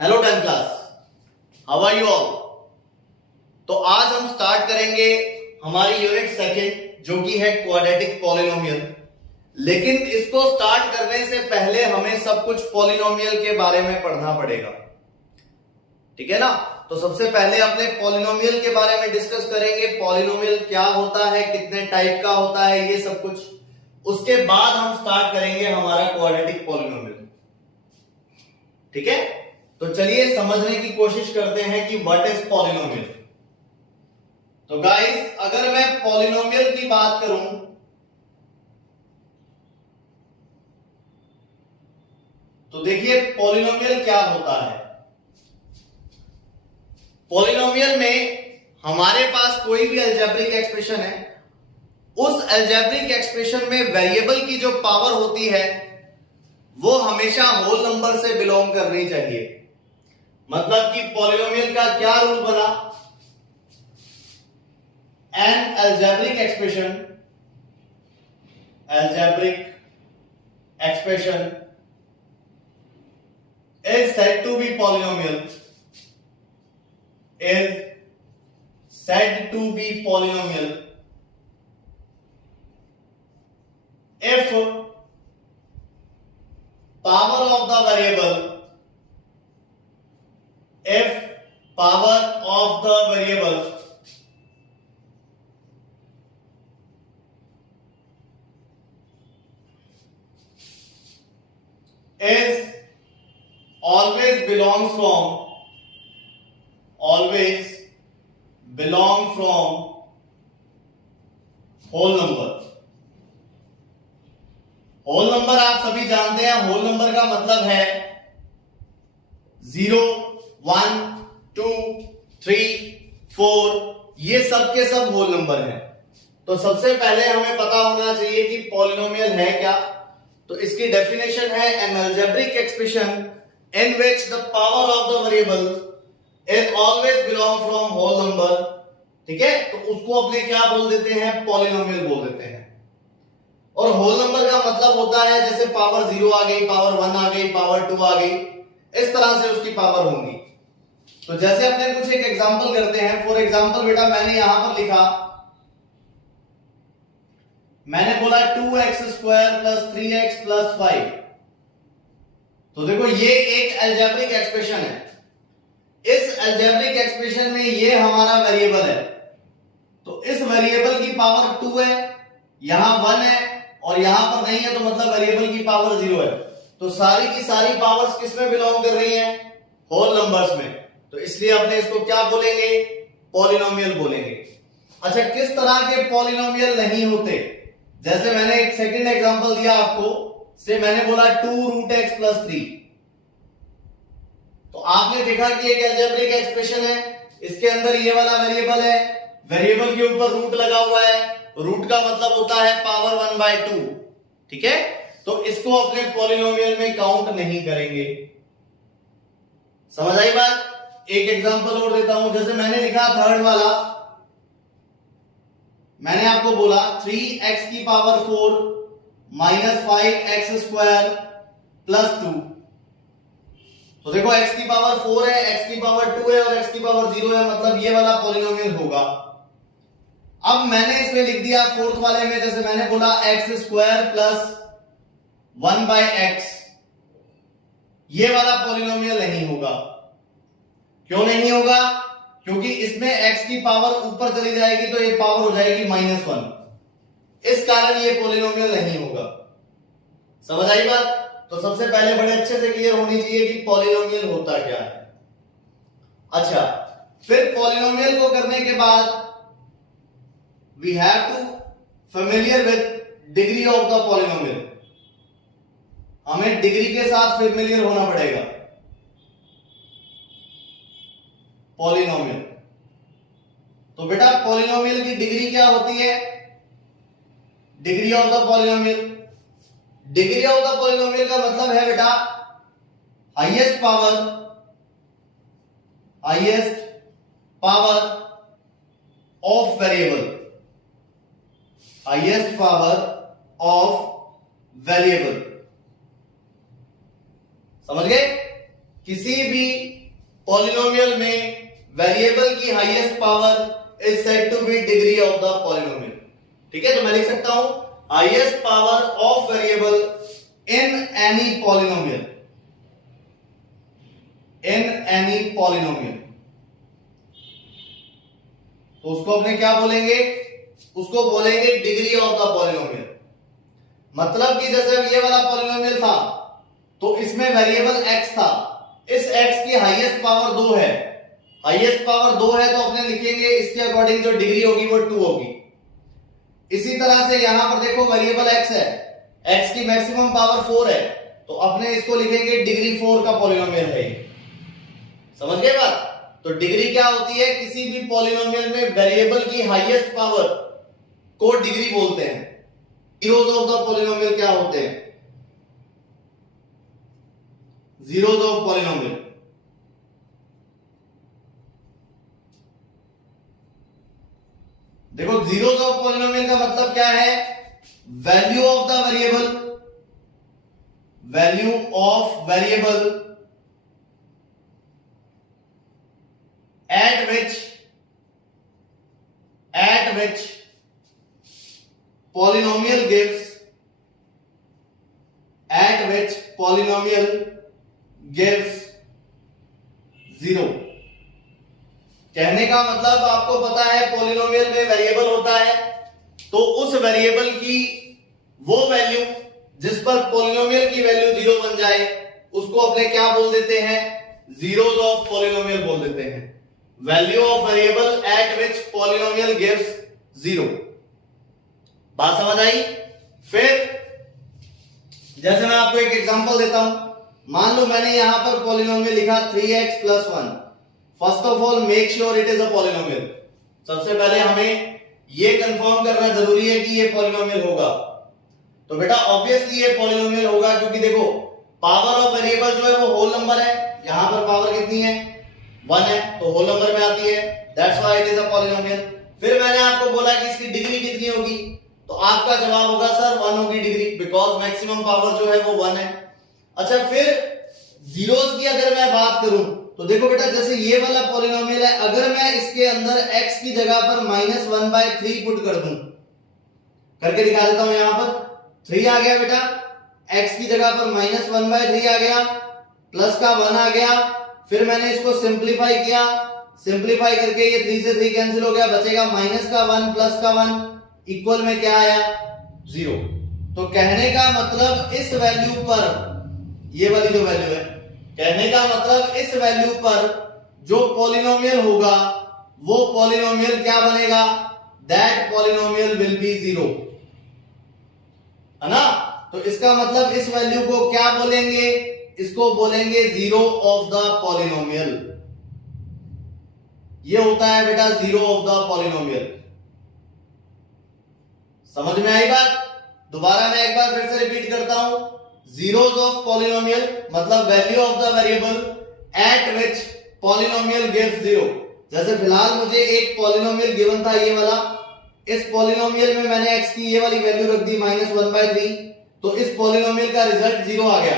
Hello 10th class, how are you all. तो आज हम स्टार्ट करेंगे हमारी यूनिट सेकंड जो कि है क्वाड्रेटिक पॉलिनोमियल। लेकिन इसको स्टार्ट करने से पहले हमें सब कुछ पॉलिनोमियल के बारे में पढ़ना पड़ेगा, ठीक है ना। तो सबसे पहले अपने पॉलिनोमियल के बारे में डिस्कस करेंगे। पॉलिनोमियल क्या होता है, कितने टाइप का होता है, ये सब कुछ। उसके बाद हम स्टार्ट करेंगे हमारा क्वाड्रेटिक पॉलिनोमियल, ठीक है। तो चलिए समझने की कोशिश करते हैं कि व्हाट इज पॉलिनोमियल। तो गाइस, अगर मैं पॉलिनोमियल की बात करूं तो देखिए पॉलिनोमियल क्या होता है। पॉलिनोमियल में हमारे पास कोई भी अलजेब्रिक एक्सप्रेशन है, उस अलजेब्रिक एक्सप्रेशन में वेरिएबल की जो पावर होती है वो हमेशा होल नंबर से बिलोंग करनी चाहिए। मतलब कि पॉलिनोमियल का क्या रूल बना, N algebraic expression is said to be polynomial if power of the variable is always belongs from whole number। Whole number आप सभी जानते हैं, होल नंबर का मतलब है 0, 1, 2, 3, 4, ये सब के सब होल नंबर हैं। तो सबसे पहले हमें पता होना चाहिए कि पॉलिनोमियल है क्या। तो इसकी डेफिनेशन है an algebraic expression in which the power of the variable is always belong from whole number, ठीक है। तो उसको अपने क्या बोल देते हैं, पॉलिनोमियल बोल देते हैं। और होल नंबर का मतलब होता है जैसे पावर 0 आ गई, पावर 1 आ गई, पावर 2 आ गई, इस तरह से उसकी पावर होंगी। तो जैसे अपने कुछ एक एग्जांपल करते हैं। फॉर एग्जांपल बेटा मैंने यहां पर लिखा, मैंने बोला 2x² प्लस 3x प्लस 5। तो देखो ये एक अलजेब्रिक एक्सप्रेशन है। इस अलजेब्रिक एक्सप्रेशन में ये हमारा वेरिएबल है। तो इस वेरिएबल की पावर 2 है, यहां 1 है और यहां पर नहीं है, तो मतलब वेरिएबल की पावर 0 है। तो सारी की सारी पावर्स किस में बिलोंग कर रही हैं, होल नंबर्स में। तो इसलिए अपने इसको क्या बोलेंगे, पॉलिनोमियल बोलेंगे। अच्छा, किस तरह के पॉलिनोमियल नहीं होते, जैसे मैंने एक सेकंड एग्जांपल दिया आपको, से मैंने बोला 2√x प्लस 3। तो आपने देखा कि एक अलजेब्रिक एक्सप्रेशन है, इसके अंदर ये वाला वेरिएबल है, वेरिएबल के ऊपर रूट लगा हुआ है, रूट का मतलब होता है पावर 1/2, ठीक है। तो इसको अपने पॉलिनोमियल में काउंट नहीं करेंगे। समझ आई बात। एक एग्जांपल और देता हूं, जैसे मैंने लिखा थर्ड वाला, मैंने आपको बोला 3x की पावर 4 माइनस 5x² प्लस 2। तो देखो x की पावर 4 है, x की पावर 2 है और x की पावर 0 है, मतलब ये वाला पॉलिनोमियल होगा। अब मैंने इसमें लिख दिया फोर्थ वाले में, जैसे मैंने बोला x² प्लस 1/x, ये वाला पॉलिनोमियल नहीं होगा। क्यों नहीं होगा, क्योंकि इसमें x की पावर ऊपर चली जाएगी तो ये पावर हो जाएगी -1, इस कारण ये पॉलिनोमियल नहीं होगा। समझ आई बात। तो सबसे पहले बड़े अच्छे से क्लियर होनी चाहिए कि पॉलिनोमियल होता क्या है। अच्छा, फिर पॉलिनोमियल को करने के बाद we have to familiar with degree of the polynomial. हमें डिग्री के साथ फेमिलियर होना पड़ेगा। पॉलिनोमियल, तो बेटा पॉलिनोमियल की डिग्री क्या होती है, degree of the polynomial. Degree of the polynomial का मतलब है बेटा highest power of variable, highest power of variable. समझ गए। किसी भी पॉलिनोमियल में वेरिएबल की highest power is said to be degree of the polynomial. ठीक है, तो मैं लिख सकता हूं highest power of variable in any polynomial, in any polynomial. तो उसको अपने क्या बोलेंगे, उसको बोलेंगे डिग्री ऑफ द पॉलिनोमियल। मतलब कि जैसे अब ये वाला पॉलिनोमियल था तो इसमें वेरिएबल x था, इस x की हाईएस्ट पावर 2 है, हाईएस्ट पावर 2 है तो अपने लिखेंगे इसके अकॉर्डिंग जो डिग्री होगी वो 2 होगी। इसी तरह से यहां पर देखो वेरिएबल x है, x की मैक्सिमम पावर 4 है तो अपने इसको लिखेंगे डिग्री 4 का पॉलिनोमियल है। समझ गए बात? तो डिग्री क्या होती है, किसी भी पॉलिनोमियल में वेरिएबल की हाईएस्ट पावर को डिग्री बोलते हैं। जीरोस ऑफ द पॉलिनोमियल क्या होते हैं, जीरोस ऑफ पॉलिनोमियल। देखो जीरोस ऑफ पॉलिनोमियल का मतलब क्या है, value of the variable, value of variable at which polynomial gives, at which polynomial gives 0। कहने का मतलब आपको पता है पॉलिनोमियल में वेरिएबल होता है तो उस वेरिएबल की वो वैल्यू जिस पर पॉलिनोमियल की वैल्यू 0 बन जाए उसको अपने क्या बोल देते हैं, जीरोस ऑफ पॉलिनोमियल बोल देते हैं। Value of variable eight which polynomial gives 0। बात समझ आई? फिर जैसे मैं आपको एक एग्जांपल देता हूं, मान लो मैंने यहां पर पॉलिनोमियल लिखा 3x + 1। First of all make sure it is a polynomial. सबसे पहले हमें यह कंफर्म करना जरूरी है कि ये पॉलिनोमियल होगा। तो बेटा ऑब्वियसली ये पॉलिनोमियल होगा क्योंकि देखो पावर ऑफ वेरिएबल जो है वो होल नंबर है, यहां पर पावर कितनी है, 1 है तो होल नंबर में आती है, that's why it is a polynomial. फिर मैंने आपको बोला कि इसकी डिग्री कितनी होगी, तो आपका जवाब होगा सर 1 होगी डिग्री, बिकॉज मैक्सिमम पावर जो है वो 1 है। अच्छा फिर जीरोस की अगर मैं बात करूं तो देखो बेटा जैसे ये वाला पॉलिनोमियल है, अगर मैं इसके अंदर x की जगह पर -1/3 पुट कर दूं, करके दिखा देता हूं, यहां पर 3 आ गया बेटा, x की जगह पर -1/3 आ गया, प्लस का 1 आ गया, फिर मैंने इसको सिंपलीफाई किया, सिंपलीफाई करके ये 3 से 3 कैंसिल हो गया, बचेगा -1 प्लस का 1 इक्वल में क्या आया, 0। तो कहने का मतलब इस वैल्यू पर, ये वाली जो वैल्यू है, कहने का मतलब इस वैल्यू पर जो पॉलिनोमियल होगा वो पॉलिनोमियल क्या बनेगा, दैट पॉलिनोमियल विल बी 0, है ना। तो इसका मतलब इस वैल्यू को क्या बोलेंगे, इसको बोलेंगे 0 ऑफ द पॉलिनोमियल। ये होता है बेटा 0 ऑफ द पॉलिनोमियल। समझ में आई बात? दोबारा मैं एक बार फिर से रिपीट करता हूं, जीरोस ऑफ पॉलिनोमियल मतलब value of the variable eight which polynomial gives 0। जैसे फिलहाल मुझे एक पॉलिनोमियल गिवन था ये वाला, इस पॉलिनोमियल में मैंने x की ये वाली वैल्यू रख दी -1/3, तो इस पॉलिनोमियल का रिजल्ट 0 आ गया।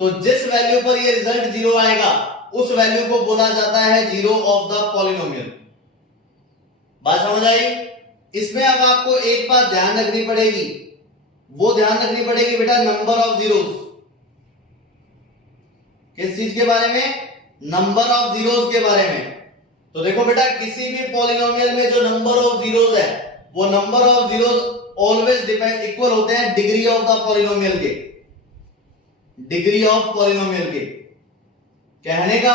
तो जिस वैल्यू पर ये रिजल्ट 0 आएगा उस वैल्यू को बोला जाता है 0 ऑफ द पॉलिनोमियल। बात समझ आई? इसमें अब आपको एक बात ध्यान रखनी पड़ेगी, वो ध्यान रखनी पड़ेगी बेटा नंबर ऑफ जीरोस। किस चीज के बारे में, नंबर ऑफ जीरोस के बारे में। तो देखो बेटा किसी भी पॉलिनोमियल में जो नंबर ऑफ जीरोस है वो number of zeros always depend equal होते हैं डिग्री ऑफ द पॉलिनोमियल के, डिग्री ऑफ पॉलिनोमियल के। कहने का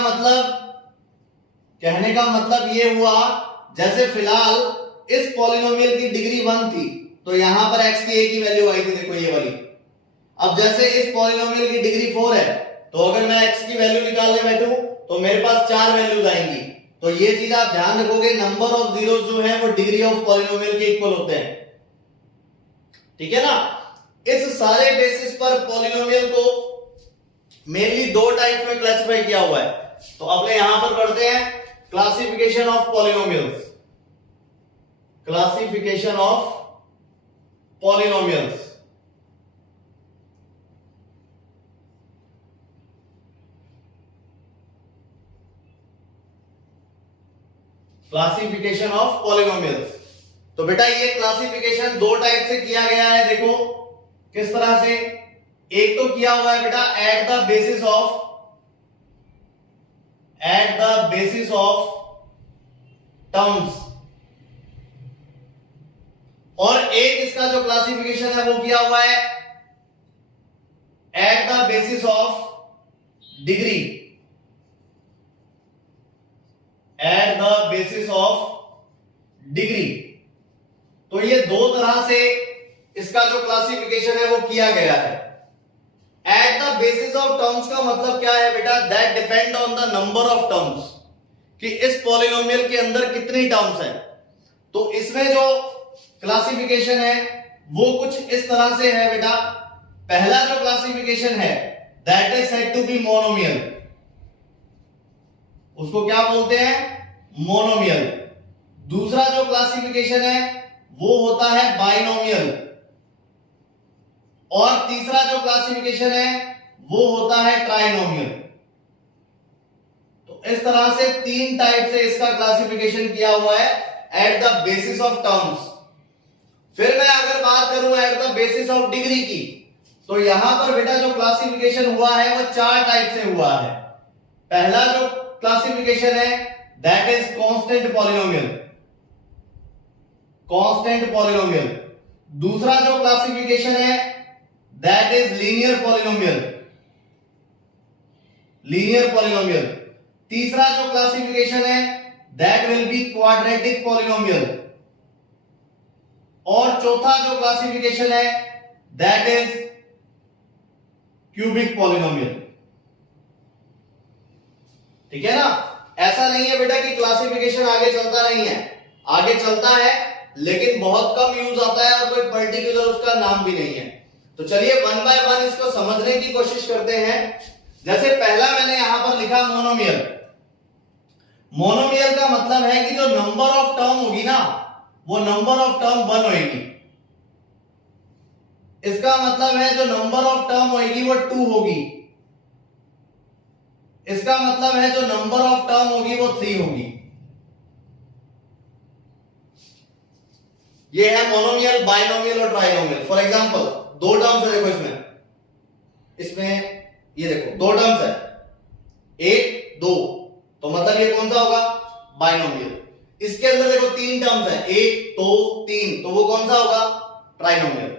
मतलब ये हुआ, जैसे फिलहाल इस पॉलिनोमियल की डिग्री 1 थी तो यहां पर x की एक ही वैल्यू आई थी, देखो ये वाली। अब जैसे इस पॉलिनोमियल की डिग्री 4 है तो अगर मैं x की वैल्यू निकालने बैठूं तो मेरे पास 4 वैल्यूज आएंगी। तो ये चीज आप ध्यान रखोगे, नंबर ऑफ जीरोस जो है वो डिग्री ऑफ पॉलिनोमियल के इक्वल होते हैं, ठीक है ना। इस सारे बेसिस पर पॉलिनोमियल को मेनली 2 टाइप में क्लासिफाई किया हुआ है। तो अपने यहां पर पढ़ते हैं classification of polynomials, classification of polynomials. Classification of polynomials. तो बेटा ये क्लासिफिकेशन दो टाइप से किया गया है, देखो किस तरह से। एक तो किया हुआ है बेटा at the basis of terms, और एक इसका जो क्लासिफिकेशन है वो किया हुआ है at the basis of degree, at the basis of degree. तो ये दो तरह से इसका जो क्लासिफिकेशन है वो किया गया है। At the basis of terms का मतलब क्या है बेटा, that depend on the number of terms, कि इस पॉलिनोमियल के अंदर कितनी टर्म्स है। तो इसमें जो क्लासिफिकेशन है वो कुछ इस तरह से है बेटा। पहला जो क्लासिफिकेशन है that is said to be monomial, उसको क्या बोलते हैं, मोनोमियल। दूसरा जो क्लासिफिकेशन है वो होता है बाइनोमियल, और तीसरा जो क्लासिफिकेशन है वो होता है ट्राइनोमियल। तो इस तरह से तीन टाइप से इसका क्लासिफिकेशन किया हुआ है at the basis of terms. फिर मैं अगर बात करूं at the basis of degree की, तो यहां पर बेटा जो क्लासिफिकेशन हुआ है वो चार टाइप से हुआ है। पहला जो क्लासिफिकेशन है that is constant polynomial, constant polynomial. दूसरा जो क्लासिफिकेशन है that is linear polynomial, linear polynomial. तीसरा जो क्लासिफिकेशन है that will be quadratic polynomial, और चौथा जो क्लासिफिकेशन है दैट इज क्यूबिक पॉलिनोमियल। ठीक है ना। ऐसा नहीं है बेटा कि क्लासिफिकेशन आगे चलता नहीं है, आगे चलता है लेकिन बहुत कम यूज आता है और कोई पर्टिकुलर उसका नाम भी नहीं है। तो चलिए वन बाय वन इसको समझने की कोशिश करते हैं। जैसे पहला मैंने यहां पर लिखा मोनोमियल। मोनोमियल का मतलब है कि जो नंबर ऑफ टर्म होगी ना वो नंबर ऑफ टर्म 1 होगी। इसका मतलब है जो नंबर ऑफ टर्म होगी वो 2 होगी। इसका मतलब है जो नंबर ऑफ टर्म होगी वो 3 होगी। ये है मोनोमियल, बाइनोमियल और ट्राइनोमियल। फॉर एग्जांपल दो टर्म्स है, देखो इसमें ये देखो दो टर्म्स है, 1 2, तो मतलब ये कौन सा होगा, बाइनोमियल। इसके अंदर देखो 3 टर्म्स है, 1 2 3, तो वो कौन सा होगा, ट्राइनोमियल।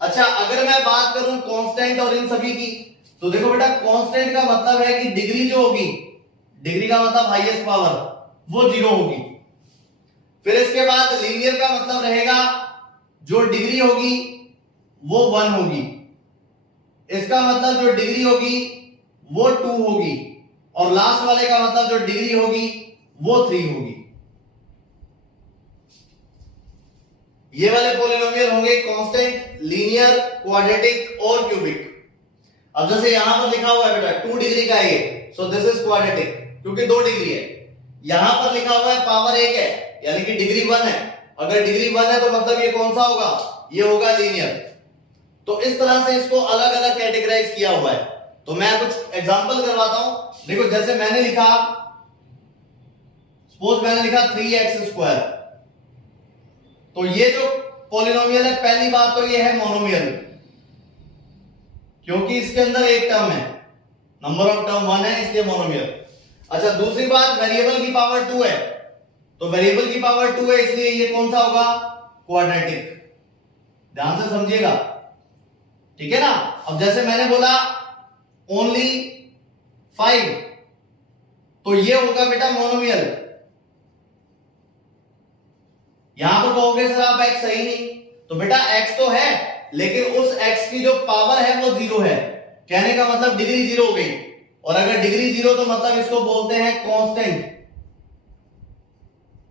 अच्छा अगर मैं बात करूं कांस्टेंट और इन सभी की, तो देखो बेटा कांस्टेंट का मतलब है कि डिग्री जो होगी, डिग्री का मतलब हाईएस्ट पावर, वो 0 होगी। फिर इसके बाद लीनियर का मतलब रहेगा जो डिग्री होगी वो 1 होगी। इसका मतलब जो डिग्री होगी वो 2 होगी, और लास्ट वाले का मतलब जो डिग्री होगी वो 3 होगी। ये वाले पॉलिनोमियल होंगे कांस्टेंट, लीनियर, क्वाड्रेटिक और क्यूबिक। अब जैसे यहां पर लिखा हुआ है बेटा 2 डिग्री का ये, सो दिस इज क्वाड्रेटिक क्योंकि 2 डिग्री है। यहां पर लिखा हुआ है पावर 1 है यानी कि डिग्री 1 है। अगर डिग्री 1 है तो मतलब ये कौन सा होगा, ये होगा लीनियर। तो इस तरह से इसको अलग अलग कैटेगराइज किया हुआ है। तो मैं कुछ एग्जांपल करवाता हूं। देखो जैसे मैंने लिखा, सपोज मैंने लिखा 3x², तो ये जो पॉलिनोमियल है पहली बात तो ये है मोनोमियल क्योंकि इसके अंदर एक टर्म है, नंबर ऑफ टर्म 1 है इसलिए मोनोमियल। अच्छा दूसरी बात वेरिएबल की पावर 2 है, तो वेरिएबल की पावर 2 है इसलिए ये कौन सा होगा, क्वाड्रेटिक। ध्यान से समझिएगा, ठीक है ना। अब जैसे मैंने बोला ओनली 5, तो ये होगा बेटा मोनोमियल। यहां पर कहोगे सर आप x सही नहीं, तो बेटा x तो है लेकिन उस x की जो पावर है वो 0 है। कहने का मतलब डिग्री 0 हो गई, और अगर डिग्री 0 तो मतलब इसको बोलते हैं कांस्टेंट।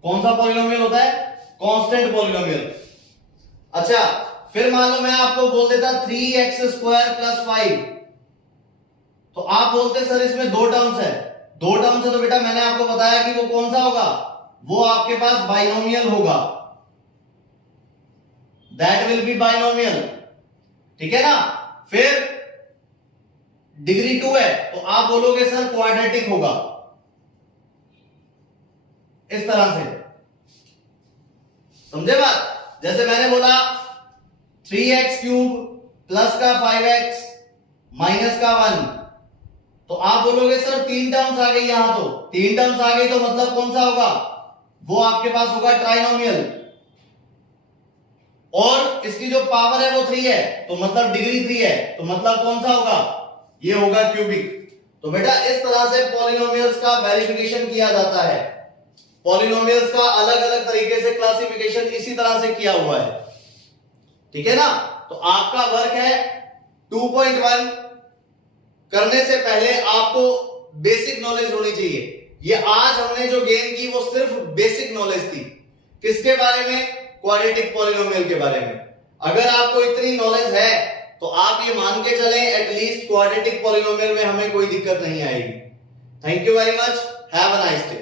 कौन सा पॉलिनोमियल होता है, कांस्टेंट पॉलिनोमियल। अच्छा फिर मान लो मैं आपको बोल देता 3x² + 5, तो आप बोलते सर इसमें 2 टर्म्स है। 2 टर्म्स है तो बेटा मैंने आपको बताया कि वो कौन सा होगा, वो आपके पास बाइनोमियल होगा, दैट विल बी बाइनोमियल। ठीक है ना। फिर डिग्री 2 है तो आप बोलोगे सर क्वाड्रेटिक होगा, इस तरह से, समझे बात? जैसे मैंने बोला 3x क्यूब प्लस का 5x माइनस का 1, तो आप बोलोगे सर 3 टर्म्स आ गई, यहां तो 3 टर्म्स आ गई, तो मतलब कौन सा होगा? वो आपके पास होगा ट्राइनोमियल, और इसकी जो पावर है वो 3 है, तो मतलब डिग्री 3 है, तो मतलब कौन सा होगा? ये होगा क्यूबिक। तो बेटा इस तरह से पॉलिनोमियल्स का वेरिफिकेशन किया जाता है। पॉलिनोमियल्स का अलग अलग तरीके से क्लासिफिकेशन इसी तरह से किया हुआ है, ठीक है ना? तो आपका वर्क है 2.1 करने से पहले आपको बेसिक नॉलेज होनी चाहिए। ये आज हमने जो गेन की वो सिर्फ बेसिक नॉलेज थी। किसके बारे में? क्वाड्रेटिक पॉलिनोमियल के बारे में। अगर आपको इतनी नॉलेज है तो आप ये मान के चलें एटलीस्ट क्वाड्रेटिक पॉलिनोमियल में हमें कोई दिक्कत नहीं आएगी। Thank you very much, have a nice day.